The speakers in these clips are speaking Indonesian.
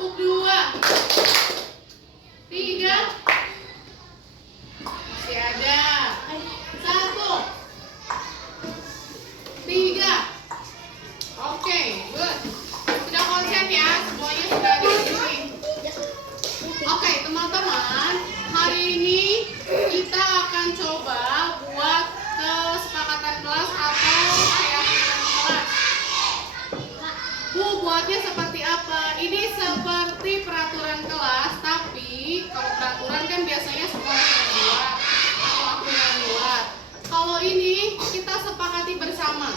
Tepuk 2. 3. Masih ada. 1. 3. Oke, good. Sudah konsep ya, semuanya sudah ada di sini. Oke, teman-teman, hari ini kita akan coba buat kesepakatan kelas atau keyakinan kelas. Bu, buatnya seperti apa? Ini seperti peraturan kelas, tapi kalau peraturan kan biasanya sekolah yang buat atau aku yang buat. Kalau ini kita sepakati bersama.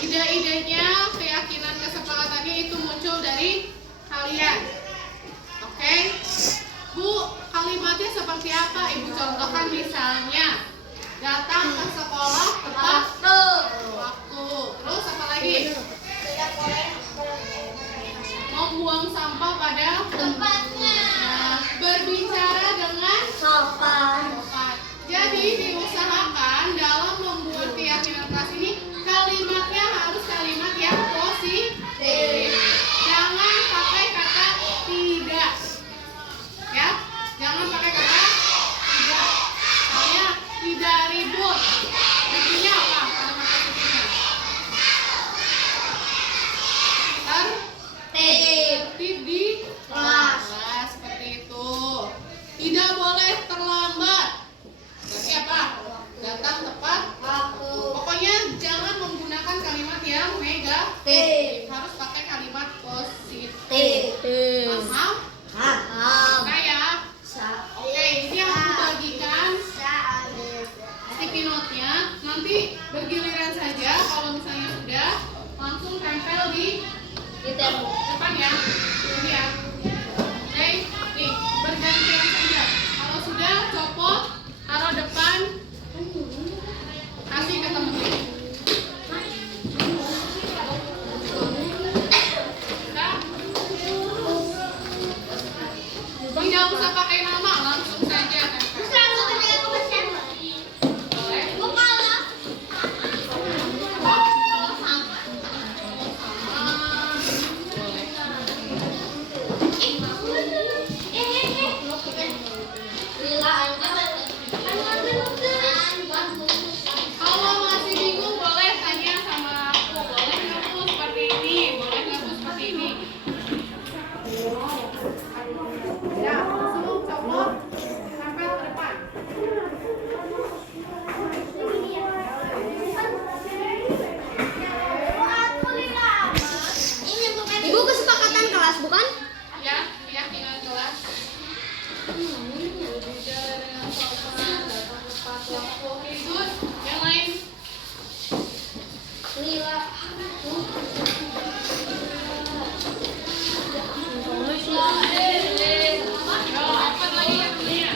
Ide-idenya, keyakinan, kesepakatannya itu muncul dari kalian. Oke? Bu, kalimatnya seperti apa? Ibu contohkan misalnya, datang ke sekolah tepat waktu. Terus apa lagi? Membuang sampah pada tempatnya. Nah, berbicara dengan sopan. Jadi diusahakan dalam membuat keyakinan kelas ini kalimatnya harus kalimat yang positif. Jangan pakai kata tidak. Ya, jangan pakai kata tidak. Soalnya tidak ribut. Artinya apa? Kalimat positifnya. Tertib di kelas. Seperti itu. Tidak boleh terlambat. Berarti apa? Datang tepat waktu. Pokoknya jangan menggunakan kalimat yang negatif. Harus pakai kalimat positif. Paham? Paham. Saya. Oke, ini yang aku bagikan sticky note-nya. Nanti bergiliran saja. Kalau misalnya sudah, langsung tempel di depan ya. Ini ya. Oke, nih bergantian saja. Kalau sudah, copot, taruh depan, kasih ke teman. Tidak usah pakai nama, langsung saja. Kalau masih bingung boleh tanya sama aku. Boleh nggak Bu seperti ini? Boleh nggak Bu seperti ini? Ya, langsung copot, tempel ke depan. Ibu kesepakatan kelas bukan? Ya, keyakinan kelas. Berbicara dengan sopan, datang tepat waktu. Oke, good. Yang lain? Lila. Yo, apa lagi yang punya?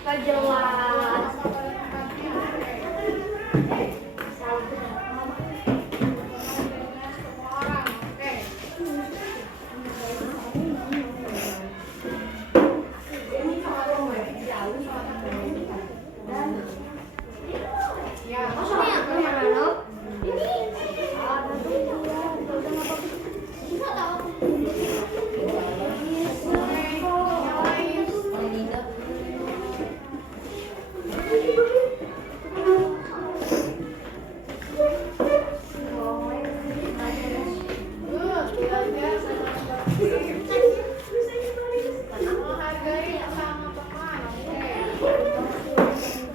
Gak jelas.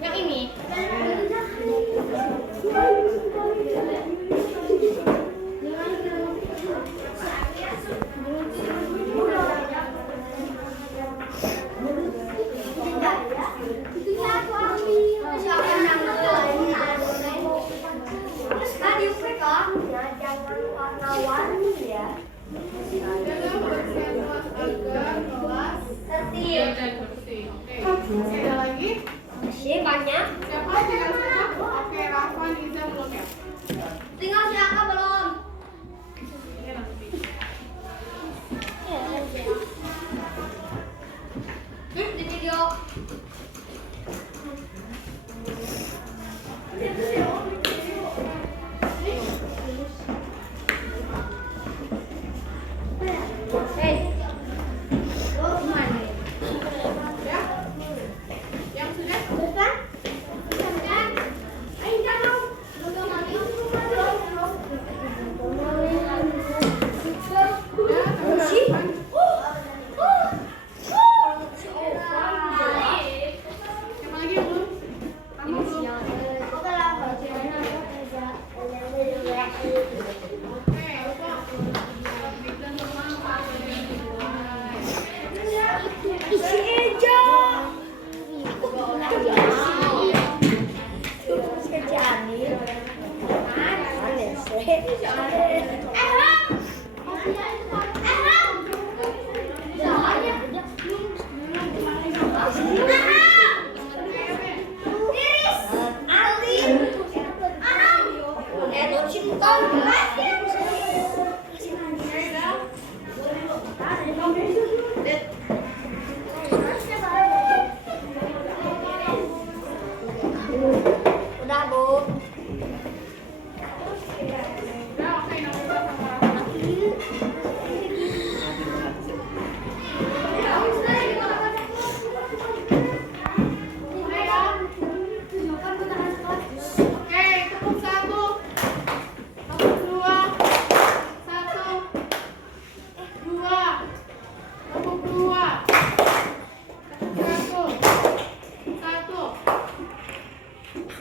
Yang ini. Jangan warna-warni ya. Adalah bersihan kelas agar kelas Tertib. dan bersih. Oke, masih ada lagi? Masih banyak. Siapa tinggal siapa? Oke, Rafan, Iza belum ya? Tinggal siapa belum? Iya nanti. Di video.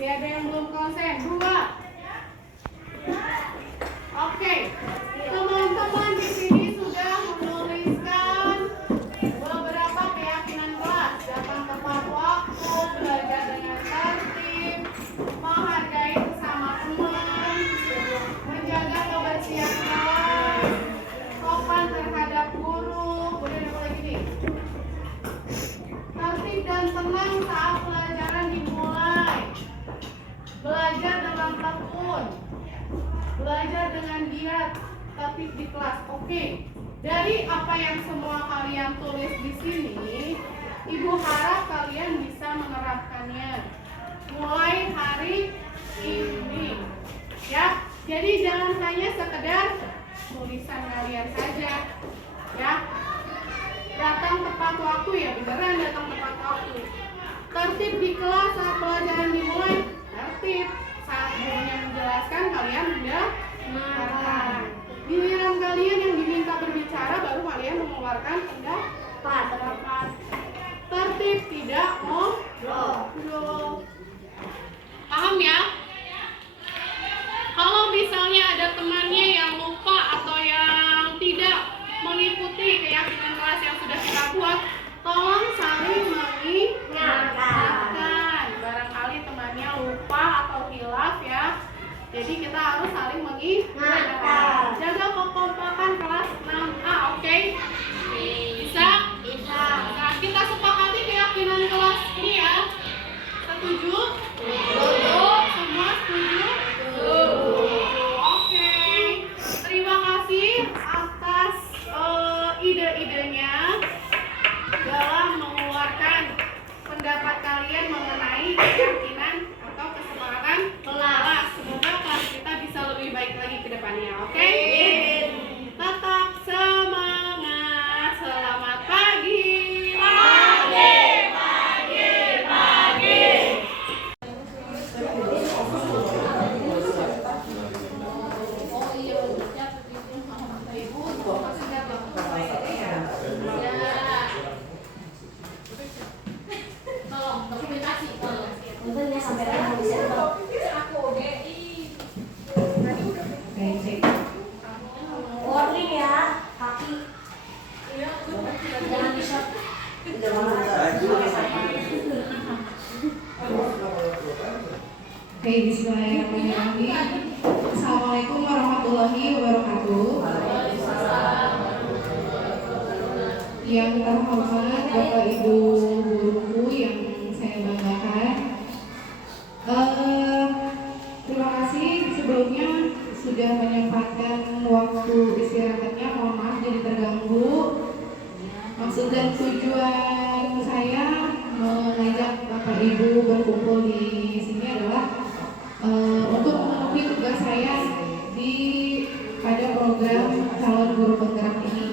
Masih ada yang belum konsen? 2. Oke. Teman-teman di sini sudah menuliskan beberapa keyakinan kelas. Datang tepat waktu, belajar dengan tertib, menghargai sesama teman, menjaga kebersihan kelas, sopan terhadap guru. Kemudian apa lagi nih? Tertib dan tenang saat pelajaran dimulai. Belajar dengan tekun. Belajar dengan giat, tertib di kelas. Oke. Dari apa yang semua kalian tulis di sini, Ibu harap kalian bisa menerapkannya mulai hari ini. Ya. Jadi jangan hanya sekedar tulisan kalian saja. Ya. Datang tepat waktu, ya beneran datang tepat waktu. Tertib di kelas saat pelajaran dimulai. Tertib saat gurunya menjelaskan, kalian mendengarkan. Giliran kalian yang diminta berbicara, baru kalian mengeluarkan pendapat. Tertib, tidak ngobrol. Paham ya? Kalau misalnya ada temannya yang lupa atau yang tidak mengikuti keyakinan kelas yang sudah kita buat, tolong saling mengingatkan. Barangkali temannya lupa atau hilaf ya. Jadi kita harus saling mengingatkan. Jaga kekompakan kelas 6A, oke? Bisa? Bisa. Nah, kita sepakati keyakinan kelas ini ya. Setuju? Setuju. Semua setuju? Oke. Terima kasih atas ide-idenya dalam mengeluarkan pendapat kalian mengenai keyakinan atau kesepakatan kelas. Semoga kelas kita bisa lebih baik lagi ke depannya, oke? Tetap semangat. Selamat pagi. Warning ya, kaki. Jangan di-shot. Oke, bismillahirrahmanirrahim. Assalamualaikum warahmatullahi wabarakatuh. Yang terhormat Bapak Ibu guruku yang saya banggakan. Terima kasih sebelumnya sudah menyempatkan waktu istirahatnya. Mohon maaf jadi terganggu. Maksud dan tujuan saya mengajak Bapak Ibu berkumpul di sini adalah untuk memenuhi tugas saya pada program calon guru penggerak ini.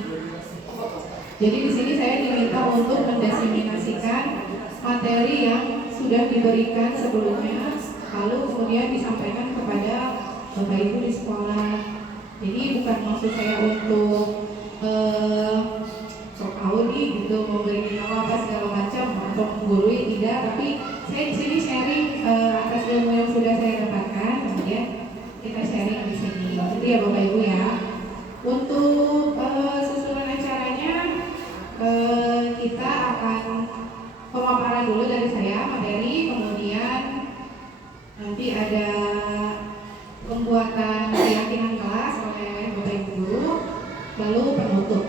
Jadi di sini saya diminta untuk mendiseminasikan materi yang sudah diberikan sebelumnya, lalu kemudian disampaikan kepada Bapak Ibu di sekolah. Jadi bukan maksud saya untuk sok tahu nih gitu, memberi tahu apa segala macam untuk menggurui, tidak, tapi saya di sini sharing atas ilmu yang sudah saya dapatkan, kemudian kita sharing di sini. Jadi ya Bapak Ibu ya. Untuk susunan acaranya kita akan pemaparan dulu dari saya materi, kemudian nanti ada pembuatan keyakinan kelas oleh Bapak Ibu guru, lalu penutup.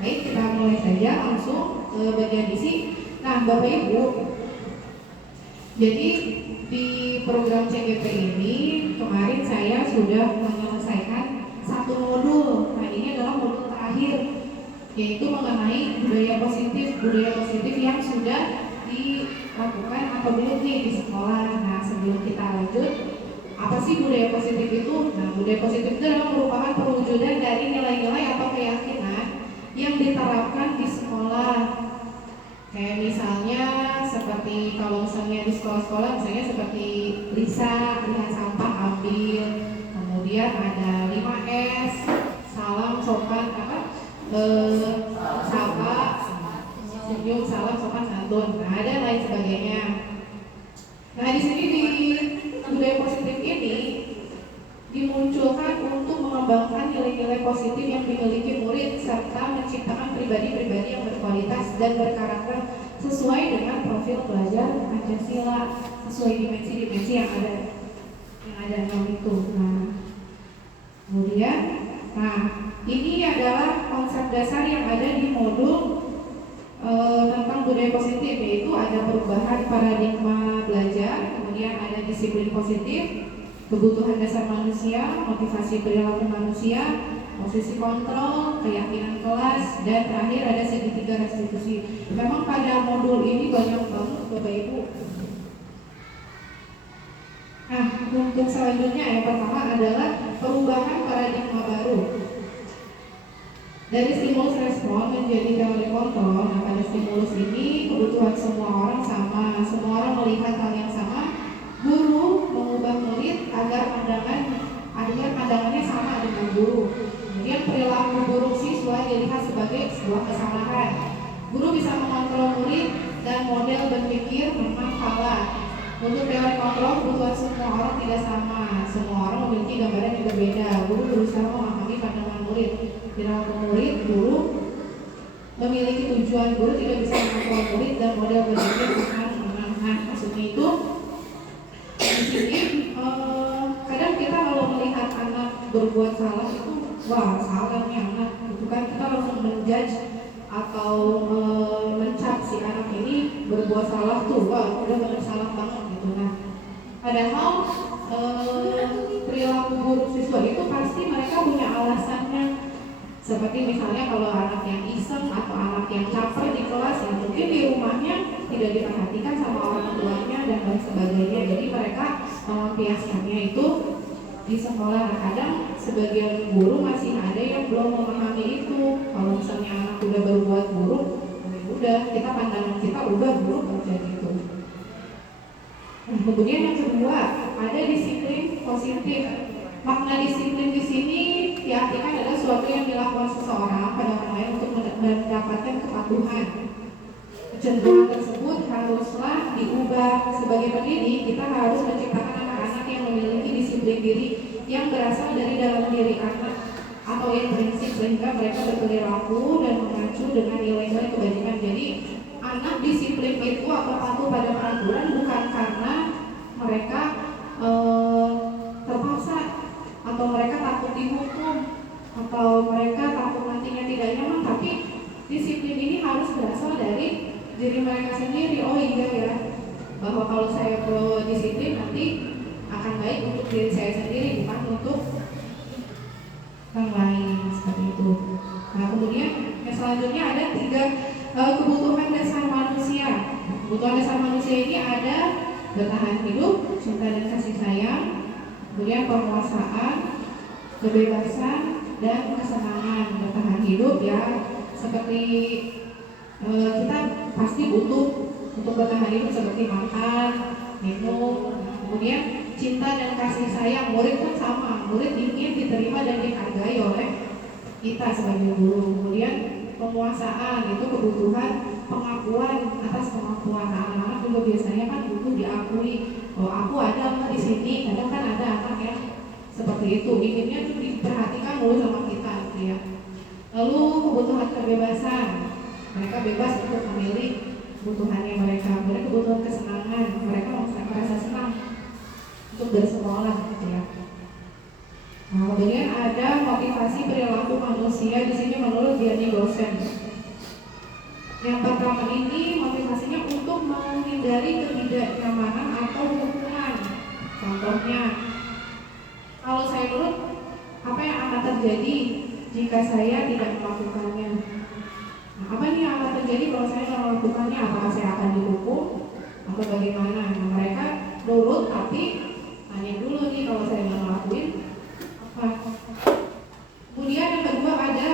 Baik, kita mulai saja langsung ke bagian isi. Nah, Bapak Ibu, jadi di program CGP ini kemarin saya sudah menyelesaikan satu modul. Nah, ini adalah modul terakhir, yaitu mengenai budaya positif yang sudah dilakukan atau belum nih di sekolah. Nah, sebelum kita lanjut, apa sih budaya positif itu? Nah, budaya positif itu adalah merupakan perwujudan dari nilai-nilai atau keyakinan yang diterapkan di sekolah. Kayak misalnya seperti kalau misalnya di sekolah-sekolah misalnya seperti lihat sampah ambil, kemudian ada 5S, salam sopan sapa, senyum, salam sopan santun. Nah, ada lain sebagainya. Nah, di sini di budaya positif ini dimunculkan untuk mengembangkan nilai-nilai positif yang dimiliki murid serta menciptakan pribadi-pribadi yang berkualitas dan berkarakter sesuai dengan profil pelajar Pancasila, sesuai dimensi-dimensi yang ada dalam itu. Kemudian, ini adalah konsep dasar yang ada di modul tentang budaya positif, yaitu ada perubahan paradigma belajar, kemudian ada disiplin positif, kebutuhan dasar manusia, motivasi perilaku manusia, posisi kontrol, keyakinan kelas, dan terakhir ada segitiga restitusi. Memang pada modul ini banyak banget Bapak Ibu. Nah, untuk selanjutnya yang pertama adalah perubahan paradigma baru. Dari stimulus respon menjadi teori kontrol. Nah, pada stimulus ini kebutuhan semua orang sama, semua orang melihat hal yang sama. Guru mengubah murid agar pandangannya sama dengan guru. Kemudian perilaku buruk siswa dilihat sebagai sebuah kesalahan. Guru bisa mengontrol murid dan model berpikir memang salah. Untuk teori kontrol, kebutuhan semua orang tidak sama. Semua orang memiliki gambaran yang berbeda. Guru berusaha memahami pandangan murid. Perilaku murid, guru memiliki tujuan. Guru tidak bisa mengontrol murid dan model berpikir memang. Nah, maksudnya itu di sini kadang kita kalau melihat anak berbuat salah itu, wah salah nih anak, itu kan kita langsung menjudge atau mencap si anak ini berbuat salah tuh, wah udah benar salah banget gitu. Nah, padahal perilaku buruk siswa itu pasti mereka punya alasannya. Seperti misalnya kalau anak yang iseng atau anak yang caper di kelas, ya mungkin di rumahnya tidak diperhatikan sama orang tuanya dan lain sebagainya. Jadi mereka melampiaskannya itu di sekolah. Nah, kadang sebagian guru masih ada yang belum memahami itu. Kalau misalnya anak udah berbuat buruk, udah kita pandangan kita udah buruk aja gitu. Nah, kemudian yang kedua ada disiplin positif. Makna disiplin di sini diartikan adalah suatu yang dilakukan seseorang pada orang lain untuk mendapatkan kepatuhan. Kecenderungan tersebut haruslah diubah. Sebagai pendidik, kita harus menciptakan anak-anak yang memiliki disiplin diri yang berasal dari dalam diri anak atau yang prinsip, sehingga mereka berperilaku dan mengacu dengan nilai-nilai kebajikan. Jadi anak disiplin itu atau patuh pada peraturan bukan karena mereka terpaksa atau mereka takut dihukum atau mereka takut nantinya tidak nyaman, tapi disiplin ini harus berasal dari diri mereka sendiri. Oh iya ya, bahwa kalau saya perlu disiplin nanti akan baik untuk diri saya sendiri, bukan untuk orang lain, seperti itu. Nah, kemudian yang selanjutnya ada 3 kebutuhan dasar manusia. Kebutuhan dasar manusia ini ada bertahan hidup, cinta dan kasih sayang, kemudian penguasaan, kebebasan, dan kesenangan. Bertahan hidup ya, seperti kita pasti butuh untuk bertahan hidup seperti makan, minum. Kemudian cinta dan kasih sayang, murid pun sama, murid ingin diterima dan dihargai oleh kita sebagai guru. Kemudian penguasaan itu kebutuhan pengakuan atas kemampuan. Anak-anak juga biasanya kan butuh diakui, oh aku ada di sini. Kadang kan ada anak yang seperti itu, inginnya tuh diperhatikan dulu sama kita gitu ya. Lalu kebutuhan kebebasan, mereka bebas untuk memilih kebutuhannya mereka. Kemudian kebutuhan kesenangan, mereka merasa senang untuk bersekolah gitu ya. Nah, kemudian ada motivasi perilaku manusia. Di sini menurut Diani dosen. Yang pertama ini motivasinya untuk menghindari ketidaknyamanan atau hukuman. Contohnya, kalau saya menurut, apa yang akan terjadi jika saya tidak melakukannya? Nah, apa nih yang akan terjadi kalau saya tidak melakukannya? Apakah saya akan dihukum atau bagaimana? Nah, mereka nurut, tapi tanya dulu nih, kalau saya nggak ngelakuin apa? Kemudian yang kedua ada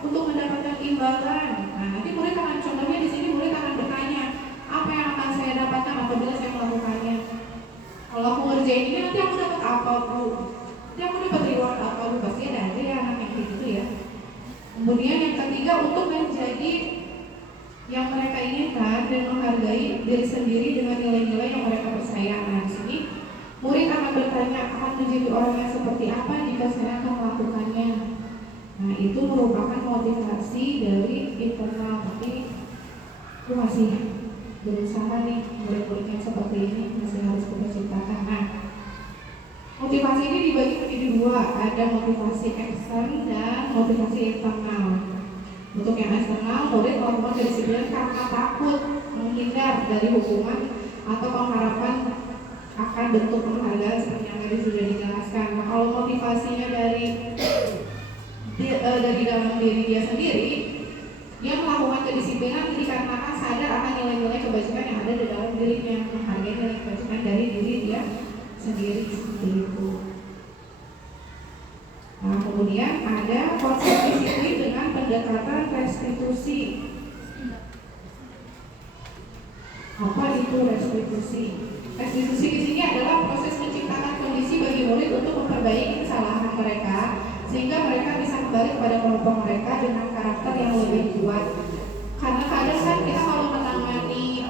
untuk mendapatkan imbalan. Nah, nanti murid akan, contohnya di sini murid akan bertanya, apa yang akan saya dapatkan apabila saya melakukannya? Kalau aku ngerjain ini nanti aku dapat apa, Bu? Nanti aku dapat reward apa, Bu? Pasti ada aja ya anak yang kayak gitu ya. Kemudian yang ketiga untuk menjadi yang mereka inginkan dan menghargai diri sendiri dengan nilai-nilai yang mereka percaya. merupakan motivasi dari internal, tapi aku masih berusaha nih murid-murid yang seperti ini masih harus kita ciptakan. Nah, motivasi ini dibagi menjadi dua, ada motivasi ekstern dan motivasi internal. Untuk yang eksternal, murid melakukan kedisiplinan karena takut, menghindar dari hukuman atau pengharapan akan bentuk penghargaan seperti yang tadi sudah dijelaskan. Nah, kalau motivasinya dari dalam diri dia sendiri, dia melakukan kedisiplinan dikarenakan sadar akan nilai-nilai kebajikan yang ada di dalam dirinya, menghargai nilai kebajikan dari diri dia sendiri seperti itu. Nah, kemudian ada konsep disiplin dengan pendekatan restitusi. Apa itu restitusi? Restitusi di sini adalah proses menciptakan kondisi bagi murid untuk memperbaiki kesalahan mereka sehingga mereka bisa kembali kepada kelompok mereka dengan karakter yang lebih kuat. Karena kadang kan kita kalau menangani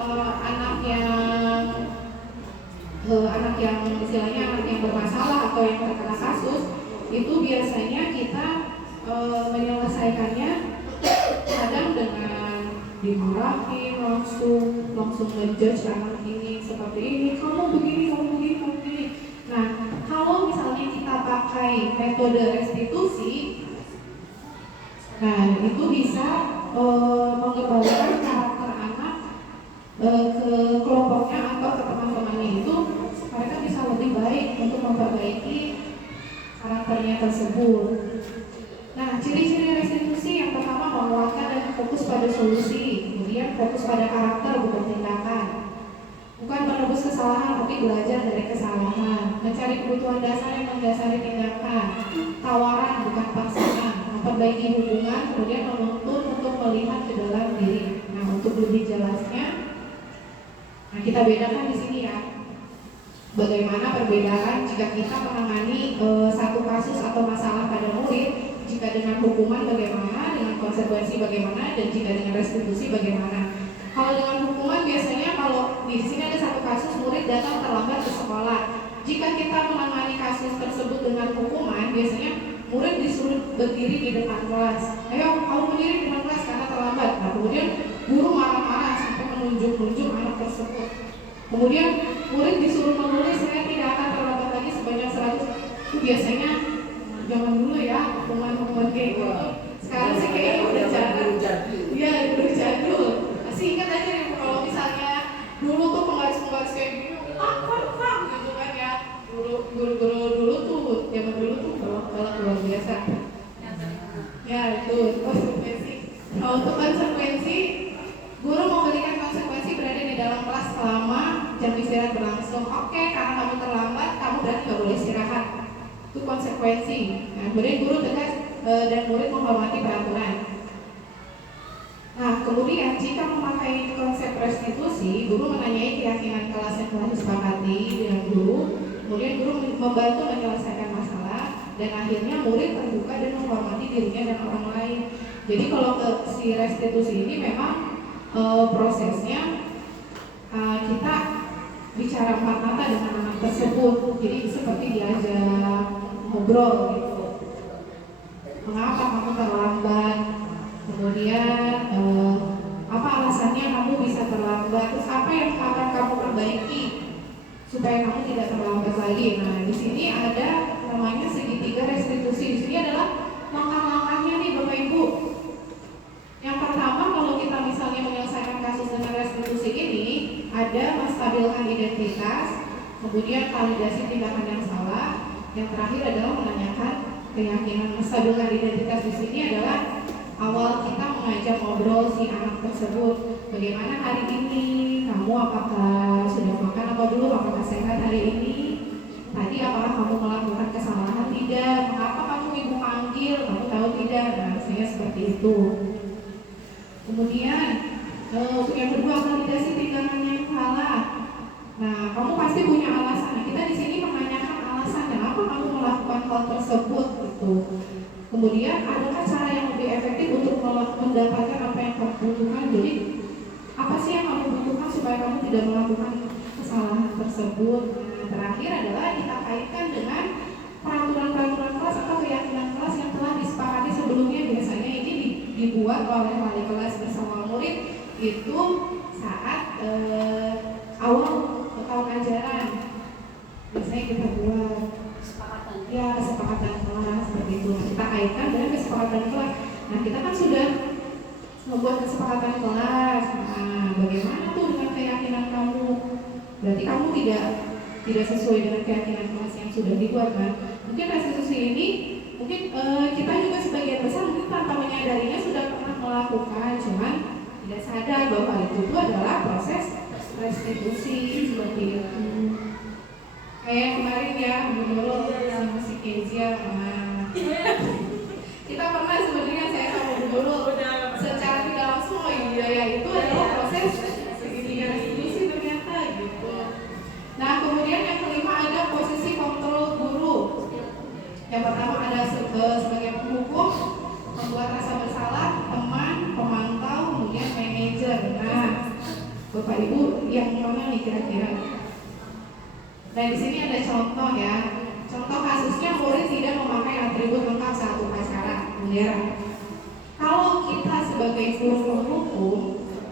anak yang istilahnya anak yang bermasalah atau yang terkena kasus, itu biasanya kita menyelesaikannya kadang dengan dimarahin langsung ngejudge anak ini seperti ini, kamu begini. Nah, kalau misalnya kita pakai metode restitusi, nah itu bisa mengembalikan karakter anak ke kelompoknya atau ke teman-temannya, itu mereka bisa lebih baik untuk memperbaiki karakternya tersebut. Nah, ciri-ciri restitusi yang pertama menguatkan dan fokus pada solusi, kemudian fokus pada karakter bukan tindakan, bukan menebus kesalahan tapi belajar dari kesalahan, mencari kebutuhan dasar yang mendasari tindakan, tawaran bukan paksaan, memperbaiki hubungan, kemudian menuntun untuk melihat ke dalam diri. Nah, untuk lebih jelasnya, nah kita bedakan di sini ya. Bagaimana perbedaan jika kita menangani satu kasus atau masalah pada murid, jika dengan hukuman bagaimana, dengan konsekuensi bagaimana, dan jika dengan restitusi bagaimana. Kalau dengan hukuman biasanya kalau di sini ada satu kasus murid datang terlambat ke sekolah. Jika kita menangani kasus tersebut dengan hukuman, biasanya murid disuruh berdiri di depan kelas. Ayo kamu berdiri di depan kelas karena terlambat. Nah, kemudian guru marah-marah sampai menunjuk-nunjuk anak tersebut. Kemudian murid disuruh menulis, saya tidak akan terlambat lagi sebanyak 100. Itu biasanya zaman dulu ya, hukuman kayak gitu. Sekarang sih kayaknya udah jarang. Iya, udah jadul. Masih ingat aja nih kalau misalnya dulu tuh penggaris-penggaris kayak gini, pak gitu kan ya. Guru-guru dulu tuh, zaman dulu tuh galak luar biasa. Ya itu konsekuensi. Nah, untuk konsekuensi, guru memberikan konsekuensi berada di dalam kelas selama jam istirahat berlangsung. Oke, karena kamu terlambat, kamu berarti nggak boleh istirahat. Itu konsekuensi. Nah, kemudian guru tegas dan murid menghormati peraturan. Nah, kemudian jika memakai konsep restitusi, guru menanyai keyakinan kelas yang telah disepakati dengan guru. Kemudian guru membantu menyelesaikan masalah dan akhirnya murid terbuka dan menghormati dirinya dan orang lain. Jadi kalau ke si restitusi ini memang prosesnya kita bicara empat mata dengan anak tersebut, jadi seperti diajak ngobrol gitu. Mengapa kamu terlambat? Kemudian apa alasannya kamu bisa terlambat? Terus apa yang akan kamu perbaiki supaya kamu tidak terlambat lagi? Nah, di sini ada namanya segitiga restitusi. Di sini adalah langkah-langkahnya nih Bapak Ibu. Yang pertama, kalau kita misalnya menyelesaikan kasus dengan restitusi ini, ada menstabilkan identitas, kemudian validasi tindakan yang salah, yang terakhir adalah menanyakan keyakinan. Menstabilkan identitas di sini adalah awal kita mengajak ngobrol si anak tersebut. Bagaimana hari ini? Kamu apakah sudah makan apa dulu? Apakah sehat hari ini? Tadi apakah kamu melakukan kesalahan? Tidak. Mengapa kamu ibu panggil? Kamu tahu tidak? Nah, misalnya seperti itu. Kemudian untuk yang kedua, validasi tindakannya yang salah. Nah, kamu pasti punya alasan. Nah, kita di sini menanyakan alasan kenapa kamu melakukan hal tersebut gitu. Kemudian adakah cara yang lebih efektif untuk mendapatkan apa yang kamu butuhkan? Jadi apa sih yang kamu butuhkan supaya kamu tidak melakukan kesalahan tersebut? Nah, terakhir adalah kita kaitkan dengan peraturan-peraturan kelas atau keyakinan kelas yang telah disepakati sebelumnya. Biasanya ini dibuat oleh wali kelas bersama murid itu saat awal tahun ajaran. Biasanya kita buat kesepakatan kelas seperti itu. Kita kaitkan dengan kesepakatan kelas. Nah, kita kan sudah membuat kesepakatan kelas. Nah, bagaimana tuh dengan keyakinan kamu? Berarti kamu tidak sesuai dengan keyakinan kelas yang sudah dibuat kan? Mungkin restitusi ini, mungkin kita juga sebagian besar mungkin tanpa menyadarinya sudah pernah melakukan, cuman tidak sadar bahwa itu adalah proses restitusi seperti itu. Kayak kemarin ya, dulu sama si Kezia, kita pernah sebenarnya saya sama dulu secara tidak langsung ya itu adalah proses segitiga restitusi ternyata gitu. Nah, kemudian yang kelima ada posisi kontrol guru. Yang pertama ada sebagai penghukum, membuat rasa bersalah, teman, pemantau, kemudian manajer. Nah, Bapak Ibu yang mana nih kira-kira? Nah, di sini ada contoh ya. Contoh kasusnya murid tidak memakai atribut lengkap saat upacara bendera. Kalau kita sebagai guru penghukum,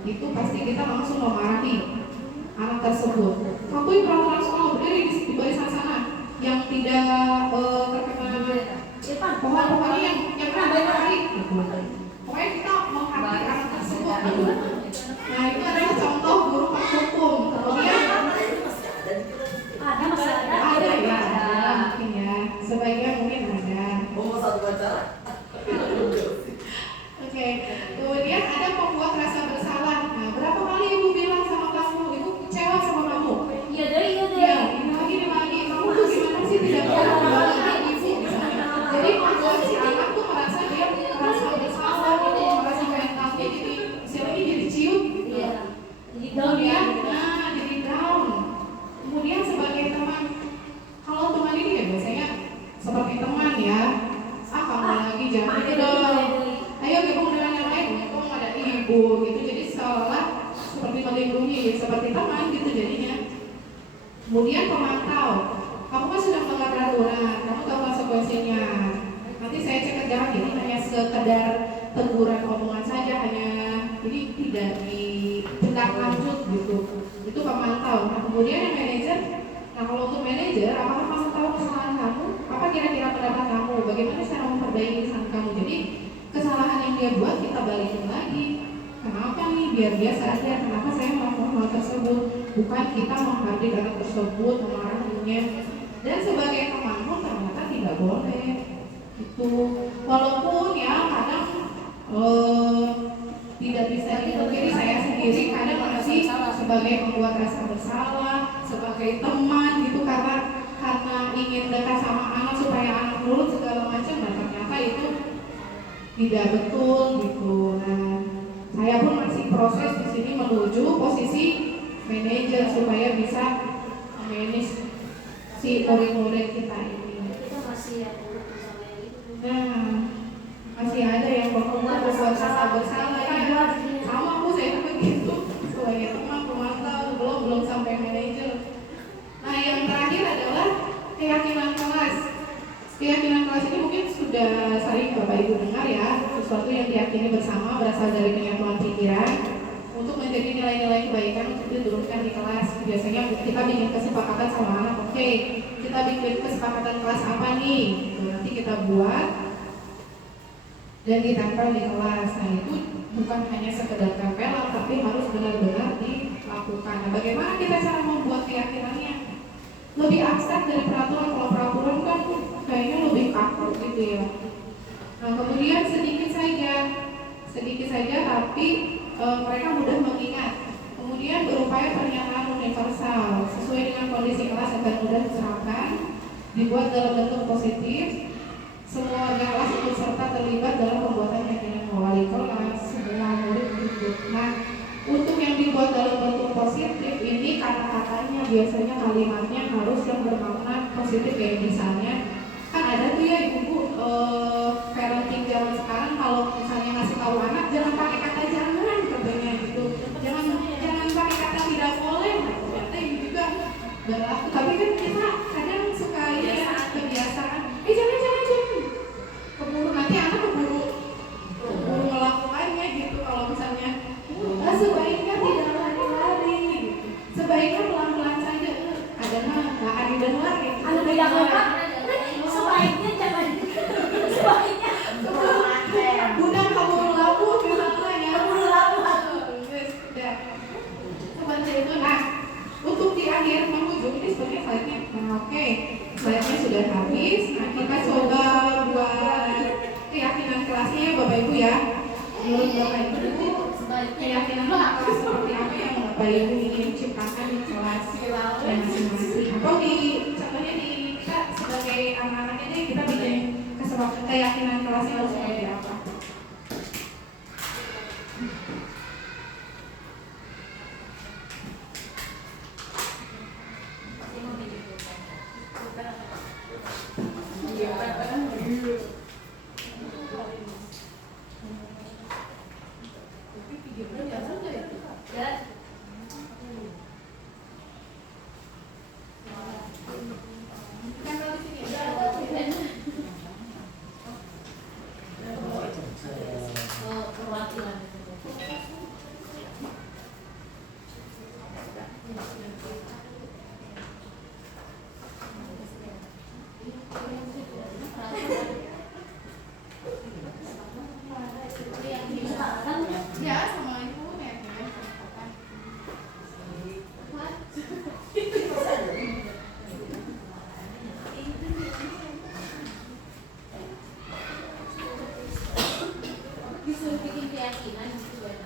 itu pasti kita langsung memarahi anak tersebut. Patuhi peraturan sekolah, berdiri di barisan sana. Yang tidak terkena pokoknya yang pernah berkali. Pokoknya kita menghakimi anak tersebut. Nah, itu adalah contoh guru penghukum. Kemudian ada mungkin ya, sebagian mungkin ada. Oke, kemudian ada pembuat rasa bersalah. Nah, berapa kali ibu bilang sama kamu, ibu kecewa sama kamu? Iya, ini lagi, kamu tuh gimana sih tidak pernah kembali ibu misalnya. Jadi membuat si anak tuh merasa dia merasa bersalah gitu, merasa mentalnya jadi istilahnya jadi ciut. Iya. Kemudian, jadi down. Kemudian sebagai teman, kalau teman ini ya biasanya seperti teman ya, kamu lagi jangan gitu dong. Ayo gabung dengan yang lain, kamu ada ibu gitu, jadi seolah seperti melindungi, seperti teman gitu jadinya. Kemudian pemantau, kamu kan sudah melanggar peraturan, kamu tahu konsekuensinya. Nanti saya cek kerjaan, jadi hanya sekedar teguran omongan saja, hanya jadi tidak ditindaklanjut gitu. Itu pemantau. Nah, kemudian yang manajer. Nah, kalau untuk manajer, apakah kamu tahu kesalahan kamu? Apa kira-kira pendapat kamu? Bagaimana cara memperbaiki kesalahan kamu? Jadi kesalahan yang dia buat kita balikin lagi. Kenapa nih? Biar dia sadar kenapa saya melakukan hal tersebut. Bukan kita menghardik anak tersebut, memarahinya. Dan sebagai teman pun ternyata tidak boleh. Itu walaupun ya kadang tidak bisa dipungkiri, saya sendiri kadang masih sebagai pembuat rasa bersalah, sebagai teman gitu karena ingin dekat sama anak supaya anak nurut segala macam, dan ternyata itu tidak betul gitu. Nah, saya pun masih proses di sini menuju posisi manajer supaya bisa manage si murid-murid kita ini. Nah, masih ada yang berbuat rasa bersalah ya. Sama aku saya begitu sebagai teman pemantau, belum sampai manajer. Nah, yang terakhir adalah keyakinan kelas. Keyakinan kelas ini mungkin sudah sering Bapak Ibu dengar ya, sesuatu yang diyakini bersama berasal dari penyatuan pikiran untuk menjadi nilai-nilai kebaikan untuk diturunkan di kelas. Biasanya kita bikin kesepakatan sama anak, oke, kita bikin kesepakatan kelas apa nih? Nanti kita buat dan ditempel di kelas. Nah, itu bukan hanya sekedar tempelan, tapi harus benar-benar dilakukan. Nah, bagaimana kita cara membuat keyakinannya? Lebih abstrak dari peraturan. Kalau peraturan kan kayaknya lebih kaku gitu ya. Nah, kemudian sedikit saja tapi mereka mudah mengingat. Kemudian berupaya pernyataan universal sesuai dengan kondisi kelas agar mudah diterapkan, dibuat dalam bentuk positif. Semua warga kelas ikut serta terlibat dalam pembuatan keyakinan wali kelas, semua murid ikut. Nah, untuk yang dibuat dalam bentuk positif ini kata-katanya biasanya kalimatnya harus yang bermakna positif, kayak misalnya kan ada tuh ya ibu parenting zaman sekarang kalau misalnya ngasih tahu anak jangan pakai kata jangan katanya gitu, jangan pakai kata tidak boleh. Ternyata ini juga berlaku, tapi kan kita kadang suka ya kebiasaan jangan dengar nih. Anu beda kota. Sebaiknya jangan. Sebaiknya Bunda kabur labu misalnya ya. kabur labu. Guys, udah. Sebentar itu. Nah, untuk di akhir penghujung ini sebenarnya slide-nya. Nah, oke. Slide-nya sudah habis. Nah, kita coba buat keyakinan kelasnya ya Bapak Ibu ya. Menurut Bapak Ibu, keyakinan kelas seperti apa yang Bapak Ibu ingin ciptakan di kelas dan masing-masing. Atau di contohnya di kita sebagai anak-anak ini kita bikin keyakinan kelasnya harus seperti apa? Ya, sama itu ya. Disuruh bikin keyakinan gitu ya.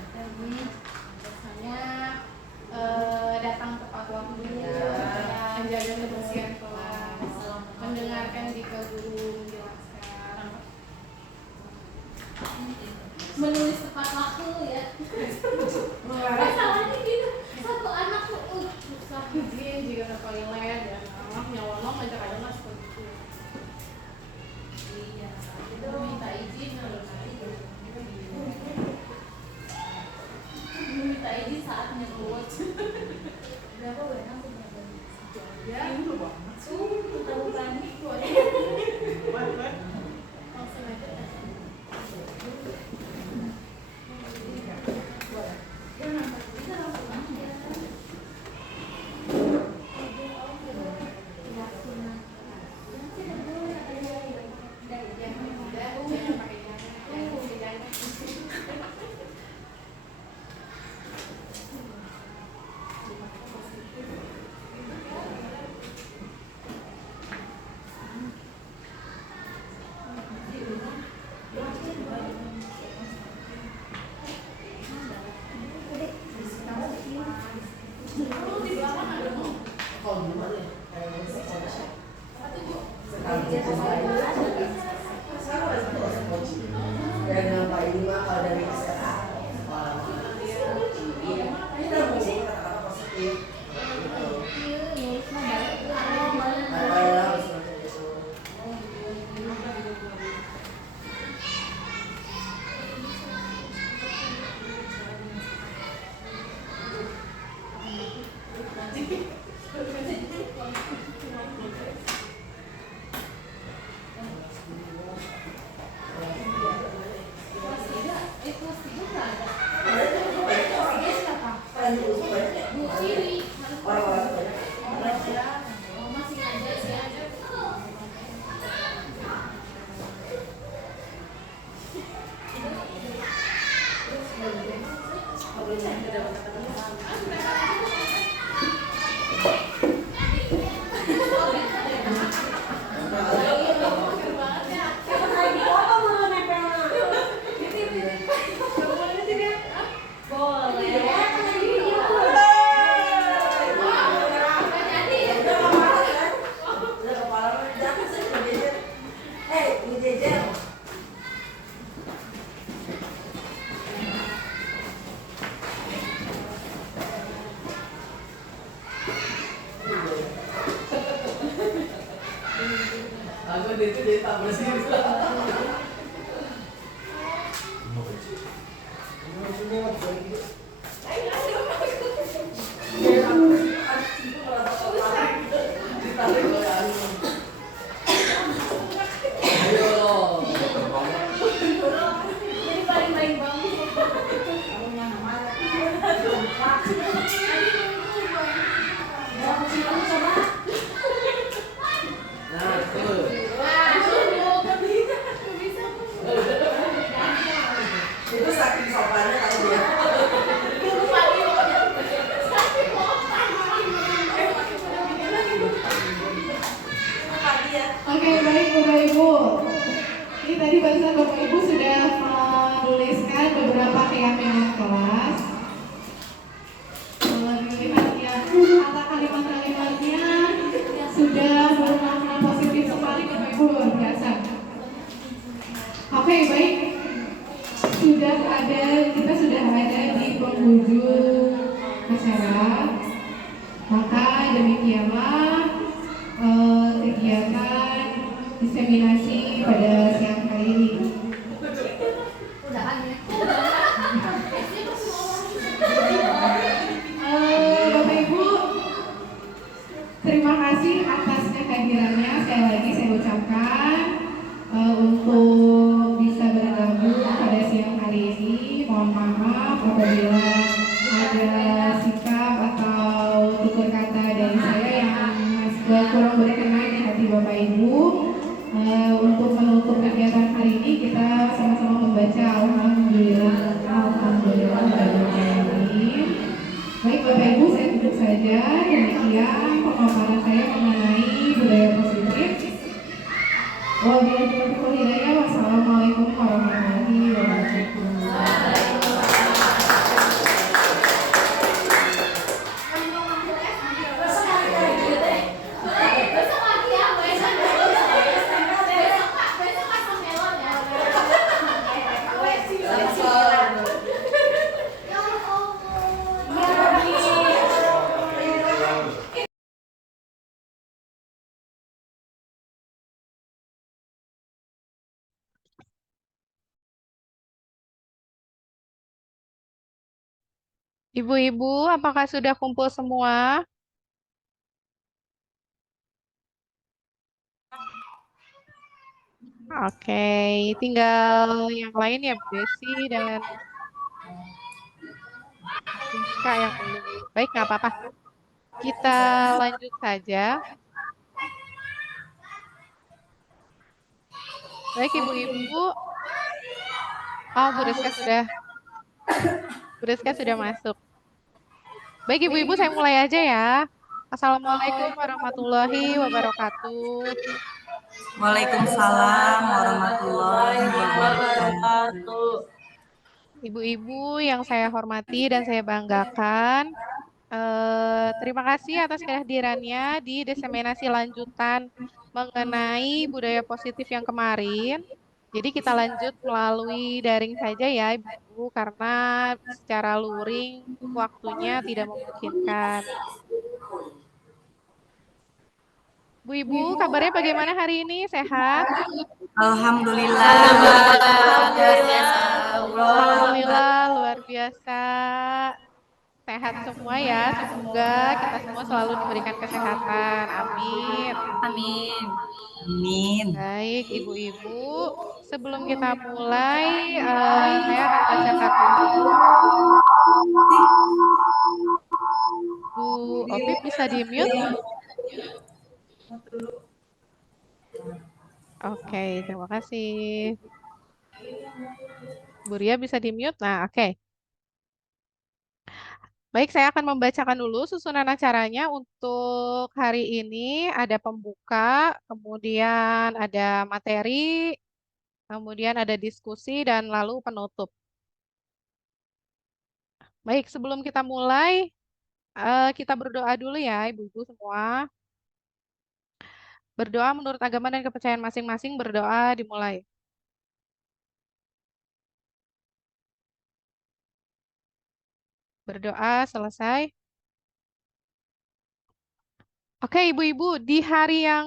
Biasanya datang tepat waktu, menjaga kebersihan kelas, mendengarkan jika guru menjelaskan. Menulis tepat waktu ya. Masalahnya gitu. Satu anak tuh susah. Izin jika ke toilet dan nyolong aja kadang nggak seperti itu. Iya. Itu minta izin harus. Minta izin saat nyebut. Berapa banyak punya Ya, itu banget. tahu berani Langsung aja. Dan apa ini mah kalau dari SMA sekolah kita ngomong kata-kata positif harus baca besok. Orang-orang banyak. Aku itu jadi tak bersih. Jadi paling baik banget. Oke, baik. Kita sudah ada di penghujung acara. Maka demikianlah kegiatan diseminasi pada siang hari ini. Bapak Ibu, terima kasih atas kehadirannya. Sekali lagi saya ucapkan untuk bisa bergabung pada siang hari ini. Mohon maaf apabila ada sikap atau tutur kata dari saya yang kurang berkenan di hati Bapak Ibu. Untuk menutup kegiatan hari ini kita sama-sama membaca Alhamdulillah, Alhamdulillah, Alhamdulillah. Baik Bapak Ibu, saya tutup saja. Demikian pemaparan saya mengenai budaya positif. Wassalamualaikum warahmatullahi wabarakatuh. Ibu-ibu, apakah sudah kumpul semua? Oke, tinggal yang lain ya, Bu Desi dan Rizka yang belum. Baik, nggak apa-apa. Kita lanjut saja. Baik, ibu-ibu. Oh, Bu Rizka sudah masuk. Baik, ibu-ibu, saya mulai aja ya. Assalamualaikum warahmatullahi wabarakatuh. Waalaikumsalam warahmatullahi wabarakatuh. Ibu-ibu yang saya hormati dan saya banggakan, terima kasih atas kehadirannya di diseminasi lanjutan mengenai budaya positif yang kemarin. Jadi kita lanjut melalui daring saja ya Ibu, karena secara luring waktunya tidak memungkinkan. Bu Ibu, kabarnya bagaimana hari ini? Sehat? Alhamdulillah. Alhamdulillah, luar biasa. Sehat semua ya. Semoga kita semua selalu diberikan kesehatan. Amin. Amin. Amin. Baik, ibu-ibu. Sebelum kita mulai, saya akan bacakan dulu. Bu Opip bisa di-mute? Oke, terima kasih. Bu Ria bisa di-mute? Nah, oke. Baik, saya akan membacakan dulu susunan acaranya untuk hari ini. Ada pembuka, kemudian ada materi, kemudian ada diskusi, dan lalu penutup. Baik, sebelum kita mulai, kita berdoa dulu ya, ibu-ibu semua. Berdoa menurut agama dan kepercayaan masing-masing, berdoa dimulai. Berdoa selesai. Oke, ibu-ibu, di hari yang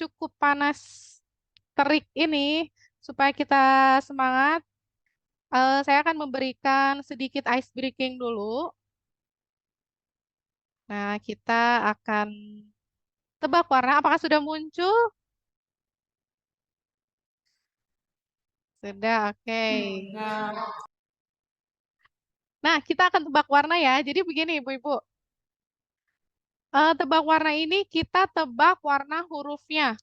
cukup panas, terik ini, supaya kita semangat, saya akan memberikan sedikit ice breaking dulu. Nah, kita akan tebak warna. Apakah sudah muncul? Sudah, oke. Nah, kita akan tebak warna ya. Jadi begini, ibu-ibu. Tebak warna ini kita tebak warna hurufnya.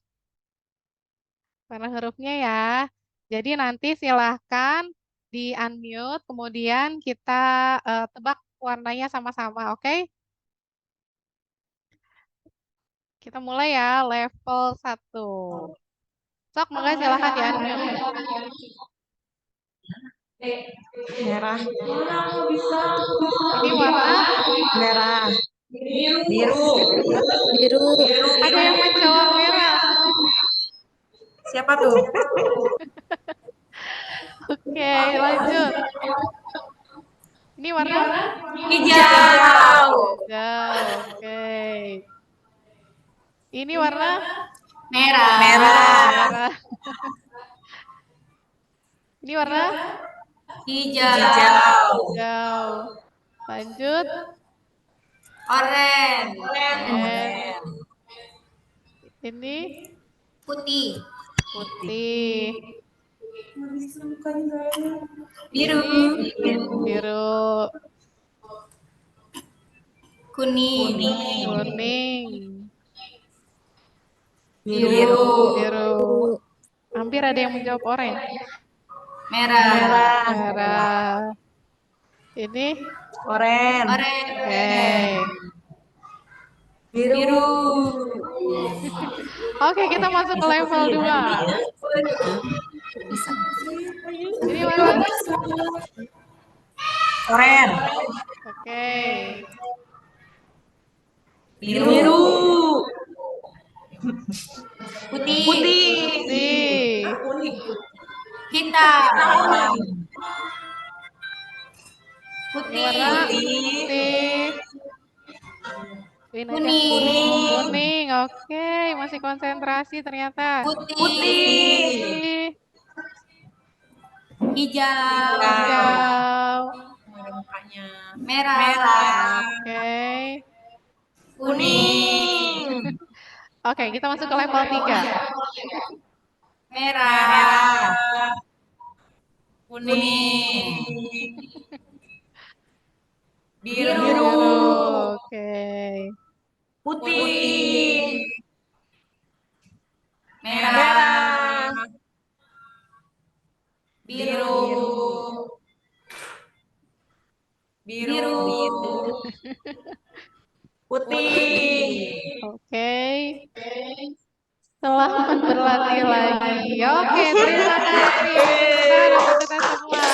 Warna hurufnya ya. Jadi nanti silahkan di-unmute, kemudian kita tebak warnanya sama-sama, oke? Kita mulai ya, level 1. Sok, makanya silahkan di-unmute. Merah. Ini warna Merah. Biru. ada yang menjawab merah. Siapa tuh? Oke, lanjut. Ini warna Hijau. hijau. Oke. Ini warna Merah. merah. Ini warna Hijau. hijau. Lanjut. Oranye. Ini Putih. putih. Biru. Biru. Kuning. Kuning. Biru. Biru. Hampir ada yang menjawab orange. Merah. Merah. Ini Oranye. oke. Biru. Oke, kita masuk ke level 2. Ini warna Oranye. oke. Biru. Putih. Putih. Hitam. Ini warna putih. Kuning. Oke, masih konsentrasi ternyata. Putih. Hijau. Hijau. Merah. Oke. Kuning. Oke, kita masuk ke level 3. Merah. Kuning. Biru. Oke. Putih. Merah. Biru. Biru. Putih. Oke. Selamat berlatih lagi. Oke, terima kasih. Tepuk tangan untuk kita semua.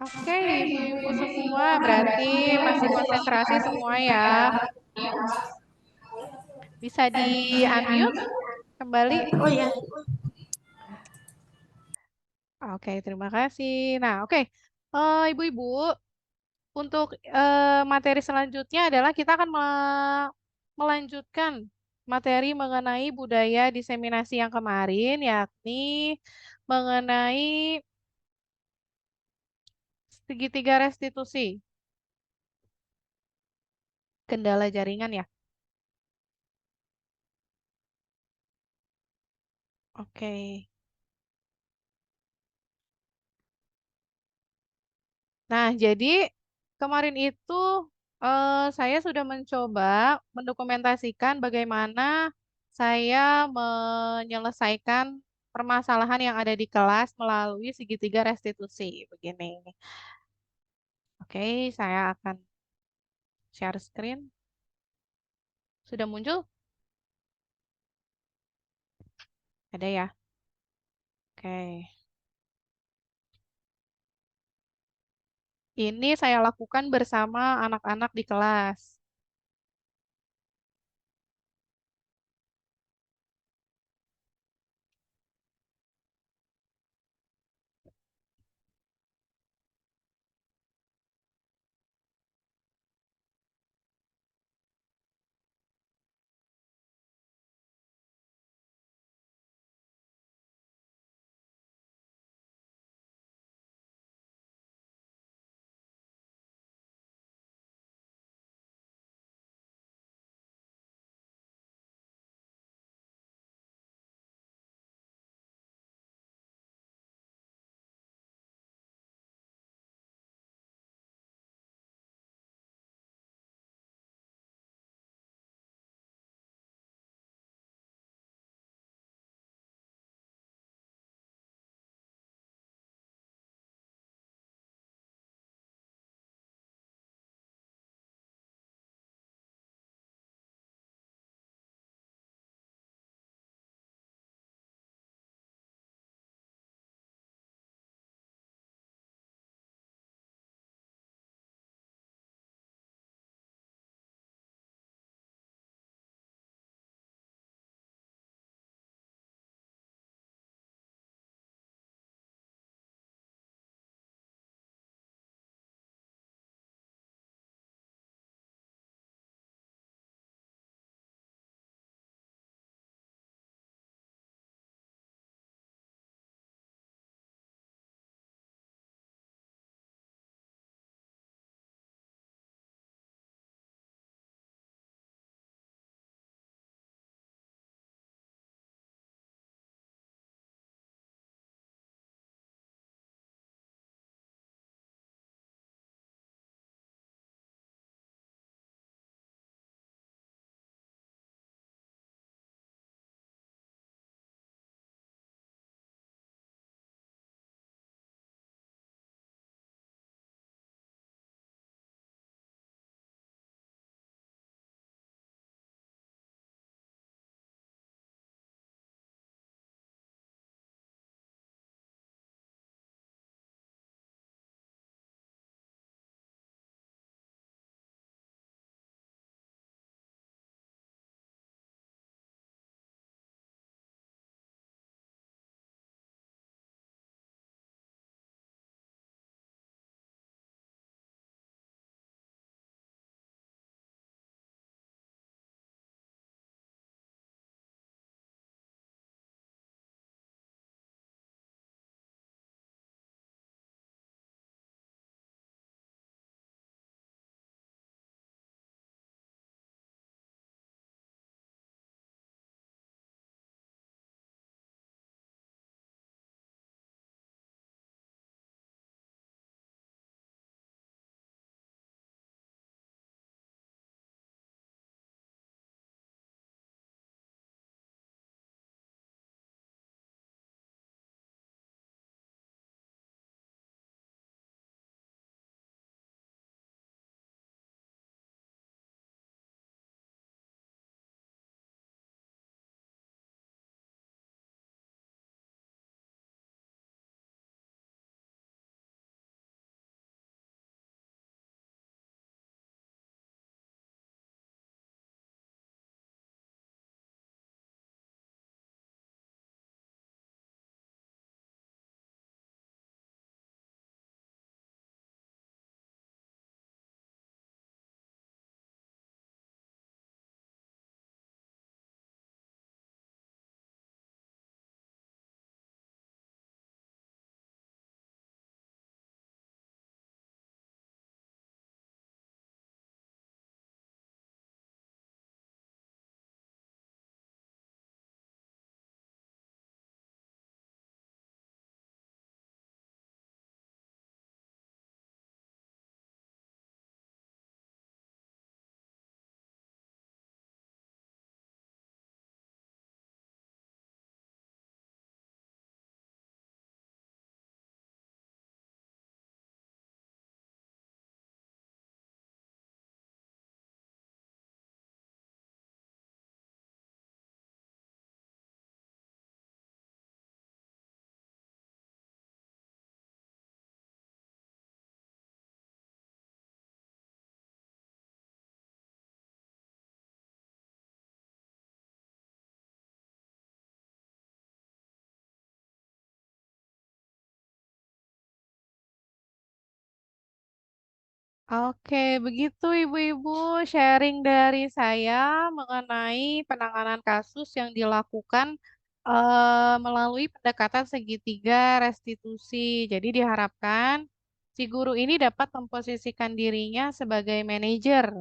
Oke, ibu-ibu semua berarti masih konsentrasi semua ya. Bisa di-unmute kembali? Oh ya. Oke, terima kasih. Nah, oke. Ibu-ibu, untuk materi selanjutnya adalah kita akan melanjutkan materi mengenai budaya diseminasi yang kemarin, yakni mengenai segitiga restitusi. Kendala jaringan ya. Oke. Nah, jadi kemarin itu saya sudah mencoba mendokumentasikan bagaimana saya menyelesaikan permasalahan yang ada di kelas melalui segitiga restitusi. Begini. Oke, saya akan share screen. Sudah muncul? Ada ya? Oke. Ini saya lakukan bersama anak-anak di kelas. Oke, begitu Ibu-Ibu sharing dari saya mengenai penanganan kasus yang dilakukan melalui pendekatan segitiga restitusi. Jadi diharapkan si guru ini dapat memposisikan dirinya sebagai manajer,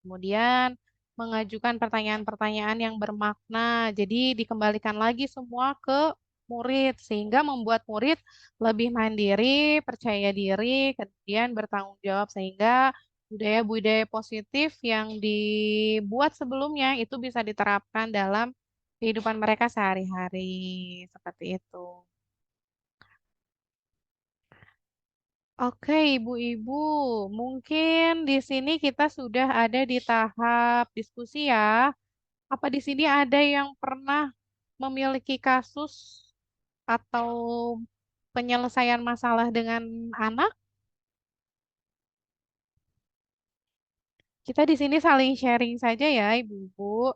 kemudian mengajukan pertanyaan-pertanyaan yang bermakna. Jadi dikembalikan lagi semua ke murid sehingga membuat murid lebih mandiri, percaya diri, kemudian bertanggung jawab sehingga budaya-budaya positif yang dibuat sebelumnya itu bisa diterapkan dalam kehidupan mereka sehari-hari. Seperti itu. Oke, Ibu-ibu, mungkin di sini kita sudah ada di tahap diskusi ya. Apa di sini ada yang pernah memiliki kasus atau penyelesaian masalah dengan anak? Kita di sini saling sharing saja ya, Ibu-ibu.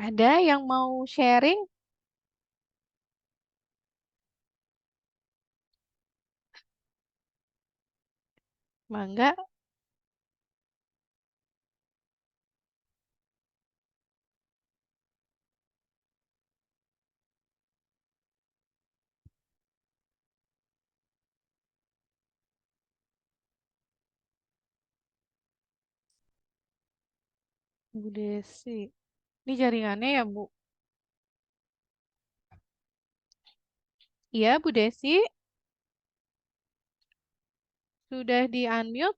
Ada yang mau sharing? Mangga. Bu Desi. Ini jaringannya ya, Bu? Iya, Bu Desi. Sudah di-unmute?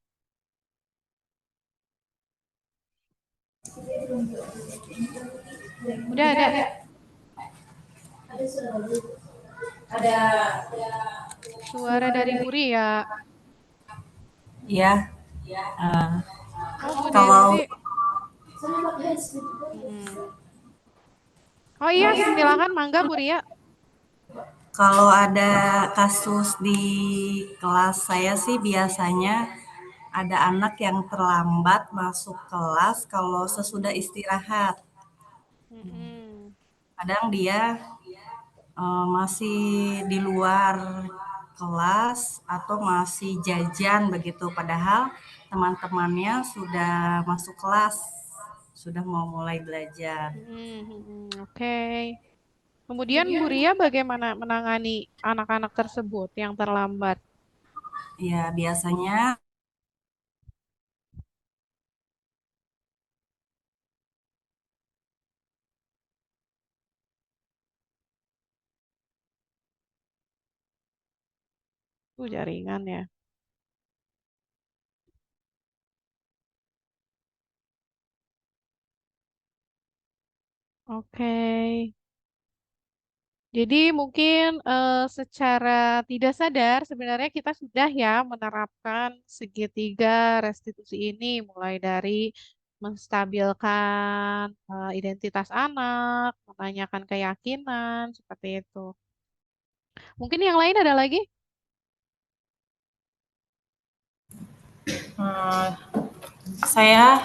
Udah ada. Ada Suara dari Bu Ria. Ya. eh, Oh, Bu Kalau- Desi. Mm-mm. Oh iya, silakan Mangga Bu Ria. Kalau ada kasus di kelas saya sih biasanya ada anak yang terlambat masuk kelas kalau sesudah istirahat. Mm-mm. Kadang dia masih di luar kelas atau masih jajan begitu, padahal teman-temannya sudah masuk kelas, sudah mau mulai belajar. Oke. Kemudian Bu Ria bagaimana menangani anak-anak tersebut yang terlambat? Ya, biasanya Jaringan ya. Oke. Jadi mungkin secara tidak sadar sebenarnya kita sudah ya menerapkan segitiga restitusi ini mulai dari menstabilkan identitas anak, menanyakan keyakinan, seperti itu. Mungkin yang lain ada lagi? Saya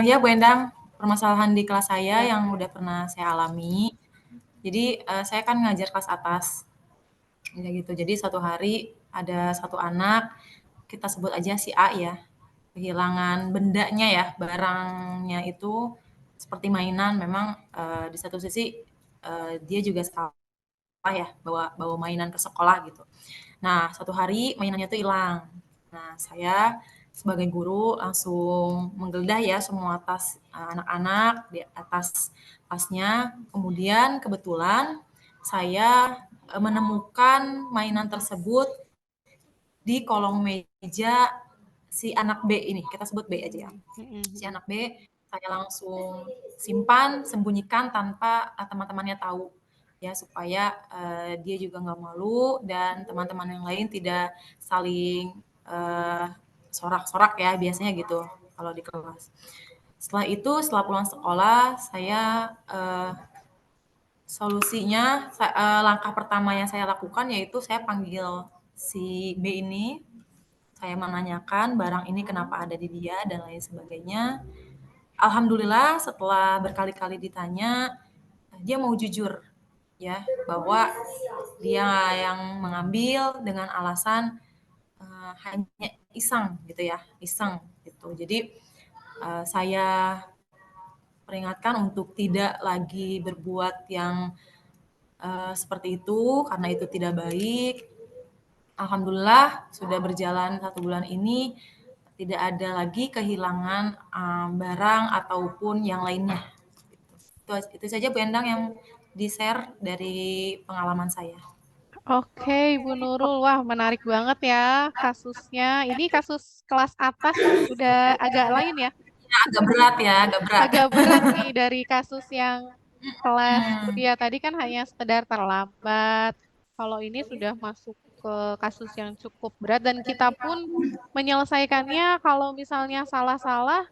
ya Bu Endang, permasalahan di kelas saya Ya. yang udah pernah saya alami. Jadi saya kan ngajar kelas atas, ya gitu. Jadi satu hari ada satu anak, kita sebut aja si A ya, kehilangan bendanya ya, barangnya itu seperti mainan. Memang di satu sisi dia juga salah ya bawa bawa mainan ke sekolah gitu. Nah, satu hari mainannya itu hilang. Nah, saya sebagai guru langsung menggeledah ya semua tas anak-anak di atas tasnya. Kemudian kebetulan saya menemukan mainan tersebut di kolong meja si anak B ini. Kita sebut B aja ya. Si anak B saya langsung simpan, sembunyikan tanpa teman-temannya tahu ya supaya dia juga nggak malu dan teman-teman yang lain tidak saling sorak-sorak ya biasanya gitu kalau di kelas. Setelah itu setelah pulang sekolah saya solusinya langkah pertama yang saya lakukan yaitu saya panggil si B ini, saya menanyakan barang ini kenapa ada di dia dan lain sebagainya. Alhamdulillah setelah berkali-kali ditanya, dia mau jujur. ya, bahwa dia yang mengambil dengan alasan hanya iseng gitu ya, iseng gitu. Jadi saya peringatkan untuk tidak lagi berbuat yang seperti itu karena itu tidak baik. Alhamdulillah sudah berjalan 1 bulan ini tidak ada lagi kehilangan barang ataupun yang lainnya. Itu saja Bu Endang yang di-share dari pengalaman saya. Oke, Ibu Nurul. Wah, menarik banget ya kasusnya. Ini kasus kelas atas udah agak lain ya. Ya, agak berat ya, agak berat. Agak berat nih dari kasus yang kelas Hmm, kuliah tadi kan hanya sekedar terlambat. Kalau ini sudah masuk ke kasus yang cukup berat dan kita pun menyelesaikannya kalau misalnya salah-salah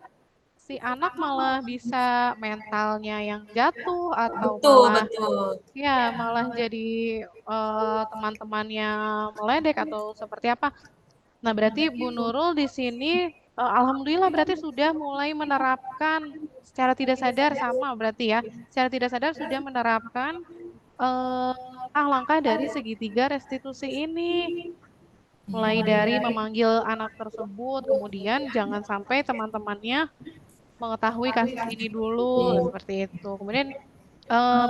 si anak malah bisa mentalnya yang jatuh atau betul, malah betul. ya malah jadi teman-temannya meledek atau seperti apa. Nah, berarti Bu Nurul di sini alhamdulillah berarti sudah mulai menerapkan secara tidak sadar sama berarti ya. Secara tidak sadar sudah menerapkan langkah-langkah dari segitiga restitusi ini. Mulai dari memanggil anak tersebut, kemudian jangan sampai teman-temannya mengetahui kasus ini dulu, seperti itu. Kemudian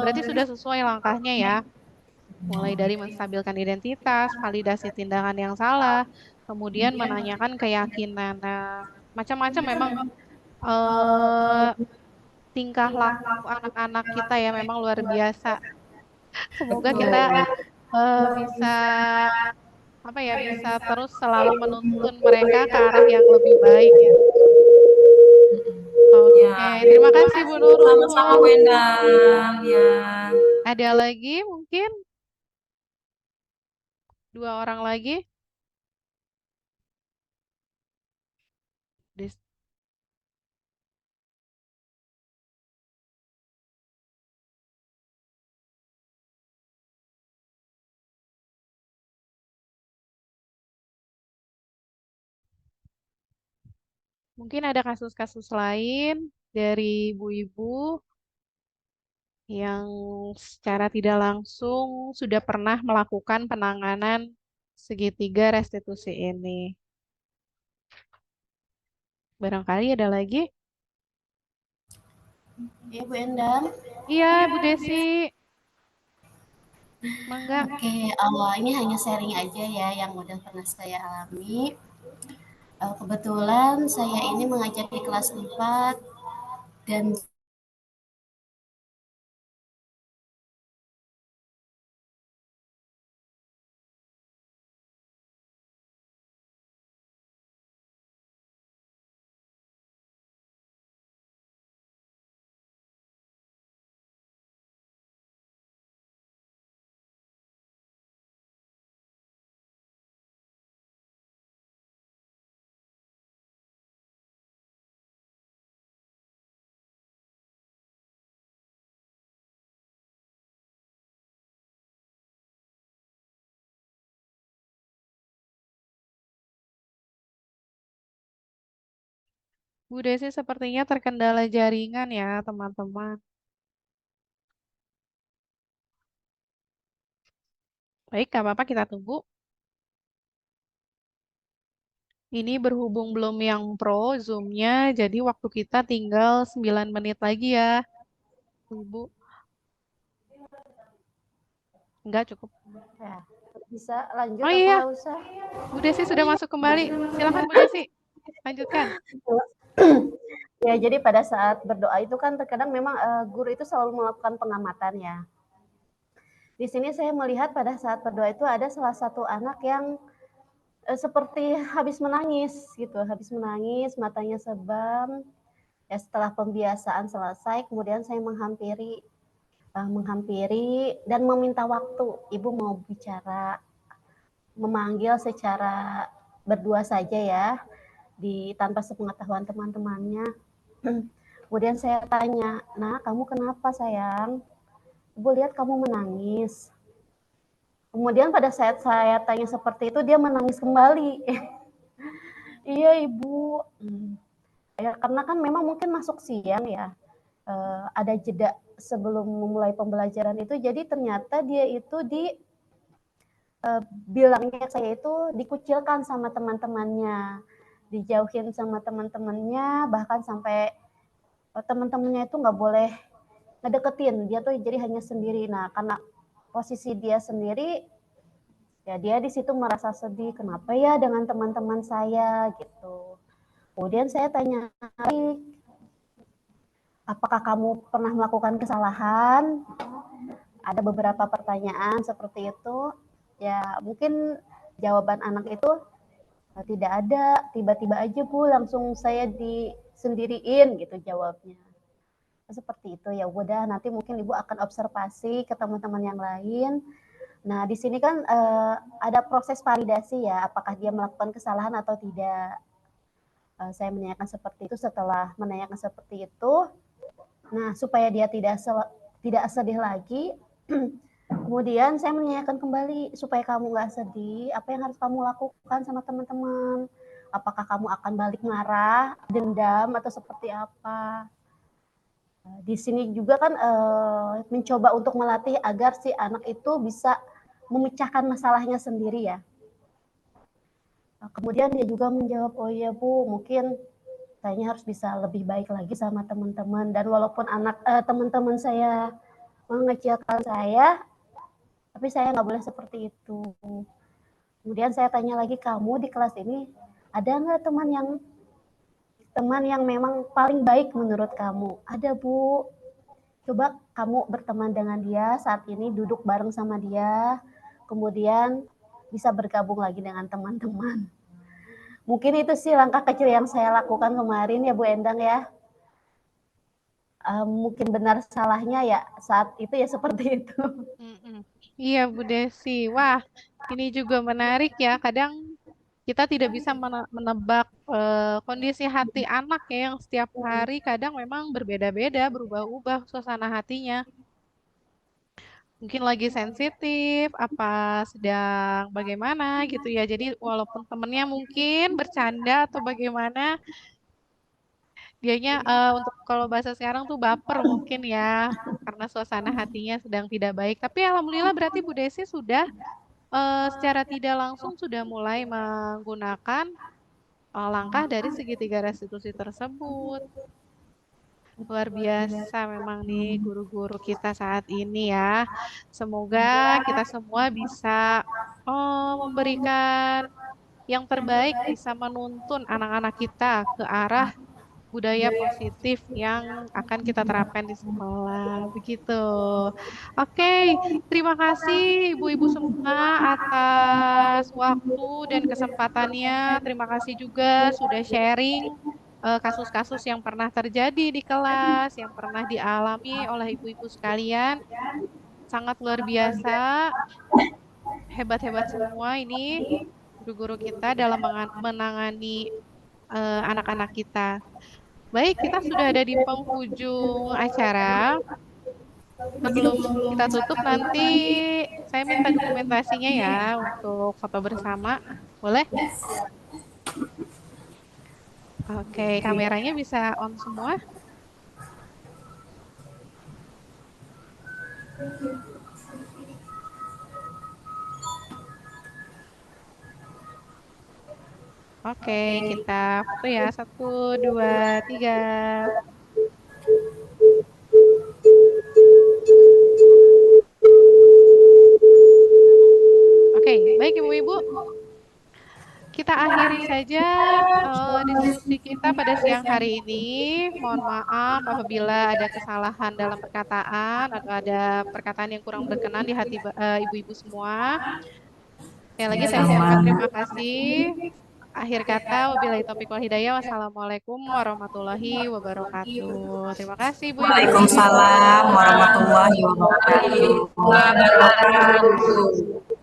berarti sudah sesuai langkahnya ya. Mulai dari menstabilkan identitas, validasi tindakan yang salah, kemudian menanyakan keyakinan. Nah, macam-macam memang eh, tingkah laku anak-anak kita ya memang luar biasa. Semoga kita bisa apa ya bisa terus selalu menuntun mereka ke arah yang lebih baik ya. Ya, Oke, terima kasih Bu sama-sama Nurul. Bu Endang. Ya. Ada lagi mungkin 2 orang lagi. Dis- Mungkin ada kasus-kasus lain dari ibu-ibu yang secara tidak langsung sudah pernah melakukan penanganan segitiga restitusi ini. Barangkali ada lagi? Ya, Bu Endang. Iya, Bu Desi. Mangga. Oke, ini hanya sharing aja ya yang udah pernah saya alami. Kebetulan saya ini mengajar di kelas 4 dan Bu Desi sepertinya terkendala jaringan ya, teman-teman. Baik, gak apa-apa kita tunggu. Ini berhubung belum yang pro Zoom-nya, jadi waktu kita tinggal 9 menit lagi ya, Ibu. Enggak cukup. ya, bisa lanjut Oh apa iya, nggak usah? Bu Desi sudah masuk kembali. Silakan Bu Desi, lanjutkan. Ya, jadi pada saat berdoa itu kan terkadang memang guru itu selalu melakukan pengamatan ya. Di sini saya melihat pada saat berdoa itu ada salah satu anak yang seperti habis menangis gitu, habis menangis, matanya sebam. Ya, setelah pembiasaan selesai, kemudian saya menghampiri dan meminta waktu. Ibu mau bicara, memanggil secara berdua saja ya, tanpa sepengetahuan teman-temannya. Kemudian saya tanya, "Nah, kamu kenapa sayang? Ibu lihat kamu menangis." Kemudian pada saat saya tanya seperti itu, dia menangis kembali. Iya ibu. Ya, karena kan memang mungkin masuk siang ya, ada jeda sebelum memulai pembelajaran itu, jadi ternyata dia itu bilangnya saya itu dikucilkan sama teman-temannya, dijauhin sama teman-temannya, bahkan sampai teman-temannya itu nggak boleh ngedeketin dia tuh, jadi hanya sendiri. Nah, karena posisi dia sendiri, ya dia di situ merasa sedih, kenapa ya dengan teman-teman saya gitu. Kemudian saya tanya, apakah kamu pernah melakukan kesalahan? Ada beberapa pertanyaan seperti itu. Ya mungkin jawaban anak itu tidak ada, tiba-tiba aja Bu langsung saya disendiriin gitu jawabnya. Seperti itu, ya udah nanti mungkin Ibu akan observasi ke teman-teman yang lain. Nah di sini kan ada proses validasi ya, apakah dia melakukan kesalahan atau tidak. Saya menanyakan seperti itu. Setelah menanyakan seperti itu, nah supaya dia tidak sedih lagi, kemudian saya menanyakan kembali, supaya kamu nggak sedih, apa yang harus kamu lakukan sama teman-teman? Apakah kamu akan balik marah, dendam, atau seperti apa? Di sini juga kan mencoba untuk melatih agar si anak itu bisa memecahkan masalahnya sendiri ya. Kemudian dia juga menjawab, oh iya Bu, mungkin saya harus bisa lebih baik lagi sama teman-teman. Dan walaupun teman-teman saya mengecilkan saya, tapi saya nggak boleh seperti itu. Kemudian saya tanya lagi, kamu di kelas ini ada nggak teman yang memang paling baik menurut kamu? Ada Bu. Coba kamu berteman dengan dia saat ini, duduk bareng sama dia, kemudian bisa bergabung lagi dengan teman-teman. Mungkin itu sih langkah kecil yang saya lakukan kemarin ya Bu Endang ya. Mungkin benar salahnya ya saat itu ya seperti itu. Iya Bu Desi, wah ini juga menarik ya. Kadang kita tidak bisa menebak kondisi hati anak ya, yang setiap hari kadang memang berbeda-beda, berubah-ubah suasana hatinya. Mungkin lagi sensitif, apa sedang bagaimana gitu ya. Jadi walaupun temennya mungkin bercanda atau bagaimana, dianya untuk kalau bahasa sekarang tuh baper mungkin ya, karena suasana hatinya sedang tidak baik. Tapi alhamdulillah berarti Bu Desi sudah secara tidak langsung sudah mulai menggunakan langkah dari segitiga restitusi tersebut. Luar biasa memang nih guru-guru kita saat ini ya. Semoga kita semua bisa memberikan yang terbaik, bisa menuntun anak-anak kita ke arah budaya positif yang akan kita terapkan di sekolah. Begitu. Oke, terima kasih Ibu-ibu semua atas waktu dan kesempatannya. Terima kasih juga sudah sharing kasus-kasus yang pernah terjadi di kelas, yang pernah dialami oleh ibu-ibu sekalian. Sangat luar biasa, hebat-hebat semua ini guru-guru kita dalam menangani anak-anak kita. Baik, kita sudah ada di penghujung acara. Sebelum kita tutup nanti saya minta dokumentasinya ya untuk foto bersama. Boleh? Oke, kameranya bisa on semua. Oke, kita foto ya. 1, 2, 3. Oke, baik Ibu-ibu. Kita akhiri saja diskusi kita pada siang hari ini. Mohon maaf apabila ada kesalahan dalam perkataan atau ada perkataan yang kurang berkenan di hati ibu-ibu semua. Sekali lagi saya ucapkan terima kasih. Akhir kata, wabillahi taufiq wal hidayah. Wassalamualaikum warahmatullahi wabarakatuh. Terima kasih Bu. Waalaikumsalam warahmatullahi wabarakatuh.